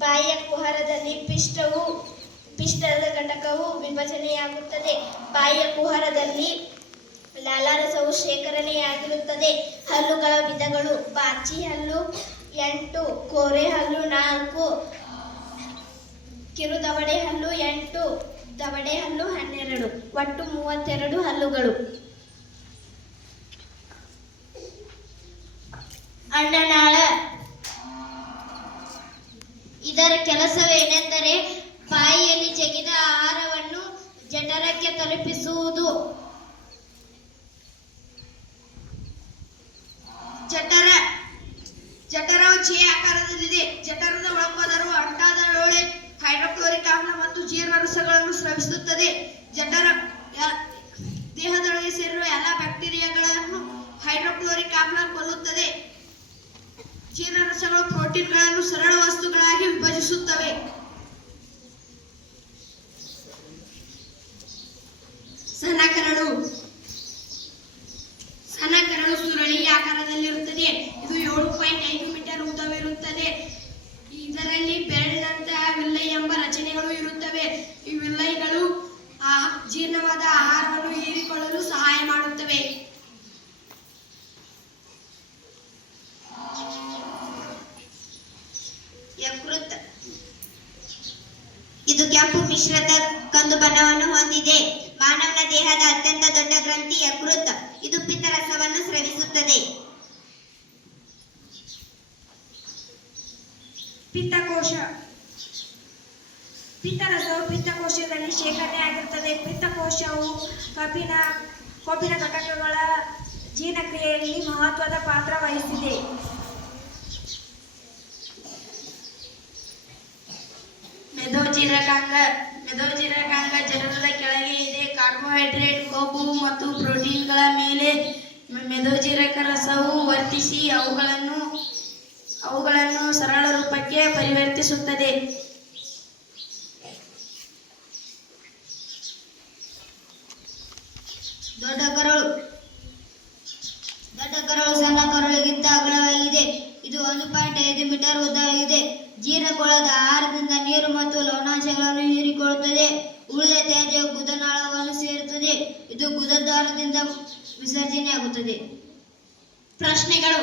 ಬಾಯಿಯ ಕುಹರದಲ್ಲಿ ಪಿಷ್ಟದ ಘಟಕವು ವಿಭಜನೆಯಾಗುತ್ತದೆ. ಬಾಯಿಯ ಕುಹರದಲ್ಲಿ ಲಾಲಾರಸವು ಶೇಖರಣೆಯಾಗಿರುತ್ತದೆ. ಹಲ್ಲುಗಳ ವಿಧಗಳು: ಬಾಚಿ ಹಲ್ಲು 8, ಕೋರೆ ಹಲ್ಲು 4, ಕಿರುದವಡೆ ಹಲ್ಲು 8, ದವಡೆ ಹಲ್ಲು 12, ಒಟ್ಟು 32 ಹಲ್ಲುಗಳು. ಅನ್ನನಾಳ. ಇದರ ಕೆಲಸವೇನೆಂದರೆ ಬಾಯಿಯಲ್ಲಿ ಜಗಿದ ಆಹಾರವನ್ನು ಜಠರಕ್ಕೆ ತಲುಪಿಸುವುದು. ಜಠರವು ಜೆ ಆಕಾರದಲ್ಲಿದೆ. ಜಠರದ ಒಳಪದರವು ಅಂಟಾದ ಲೋಳೆ ಹೈಡ್ರೋಕ್ಲೋರಿಕ್ ಆಮ್ಲ ಮತ್ತು ಜೀರ್ಣರಸಗಳನ್ನು ಸ್ರವಿಸುತ್ತದೆ. ಜಠರ ದೇಹದೊಳಗೆ ಸೇರಿರುವ ಎಲ್ಲ ಬ್ಯಾಕ್ಟೀರಿಯಾಗಳನ್ನು ಹೈಡ್ರೋಕ್ಲೋರಿಕ್ ಆಮ್ಲ ಕೊಲ್ಲುತ್ತದೆ. ಜೀರ್ಣರಸಗಳು ಪ್ರೋಟೀನ್ಗಳನ್ನು ಸರಳ ವಸ್ತುಗಳಾಗಿ ವಿಭಜಿಸುತ್ತವೆ. ಸನಕರಳು. ಸನಕರಳು ಸುರಳಿ ಆಕಾರದಲ್ಲಿರುತ್ತದೆ. ಇದು 7.5 ಮೀಟರ್ ಉದ್ದವಿರುತ್ತದೆ. ಇದರಲ್ಲಿ ಬೆರಳಿನಂತಹ ವಿಲ್ಲೈ ಎಂಬ ರಚನೆಗಳು ಇರುತ್ತವೆ. ಈ ವಿಲ್ಲೈಗಳು ಜೀರ್ಣವಾದ ಆಹಾರವನ್ನು ಹೀರಿಕೊಳ್ಳಲು ಸಹಾಯ ಮಾಡುತ್ತವೆ. ಯಕೃತ್. ಇದು ಕೆಂಪು ಮಿಶ್ರಿತ ಕಂದು ಬಣ್ಣವನ್ನು ಹೊಂದಿದೆ. ಮಾನವನ ದೇಹದ ಅತ್ಯಂತ ದೊಡ್ಡ ಗ್ರಂಥಿ ಯಕೃತ್. ಇದು ಪಿತ್ತರಸವನ್ನು ಸ್ರವಿಸುತ್ತದೆ. ಪಿತ್ತಕೋಶ. ಪಿತ್ತರಸವು ಪಿತ್ತಕೋಶದಲ್ಲಿ ಶೇಖರಣೆಯಾಗಿರುತ್ತದೆ. ಪಿತ್ತಕೋಶವು ಕೊಬ್ಬಿನ ಘಟಕಗಳ ಜೀರ್ಣಕ್ರಿಯೆಯಲ್ಲಿ ಮಹತ್ವದ ಪಾತ್ರ ವಹಿಸಿದೆ. ಮೆದೋಜೀರಕಾಂಗ. ಮೆದೋಜೀರಕಾಂಗ ಜಠರದ ಕೆಳಗೆ ಇದೆ. ಕಾರ್ಬೋಹೈಡ್ರೇಟ್, ಕೊಬ್ಬು ಮತ್ತು ಪ್ರೋಟೀನ್ಗಳ ಮೇಲೆ ಮೆದೋಜೀರಕ ರಸವು ವರ್ತಿಸಿ ಅವುಗಳನ್ನು ಸರಳ ರೂಪಕ್ಕೆ ಪರಿವರ್ತಿಸುತ್ತದೆ. ದೊಡ್ಡ ಕರಳು. ದೊಡ್ಡ ಕರಳು ಸಣ್ಣ ಕರಳಿಗಿಂತ ಅಗಲವಾಗಿದೆ. ಇದು 1.5 ಮೀಟರ್ ಉದ್ದವಾಗಿದೆ. ಜೀರ್ಣಗೊಳ್ಳದ ಆಹಾರದಿಂದ ನೀರು ಮತ್ತು ಲವಣಾಂಶಗಳನ್ನು ಹೀರಿಕೊಳ್ಳುತ್ತದೆ. ಉಳಿದ ತ್ಯಾಜ್ಯವು ಗುದನಾಳವನ್ನು ಸೇರುತ್ತದೆ. ಇದು ಗುದದ್ವಾರದಿಂದ ವಿಸರ್ಜನೆಯಾಗುತ್ತದೆ. ಪ್ರಶ್ನೆಗಳು: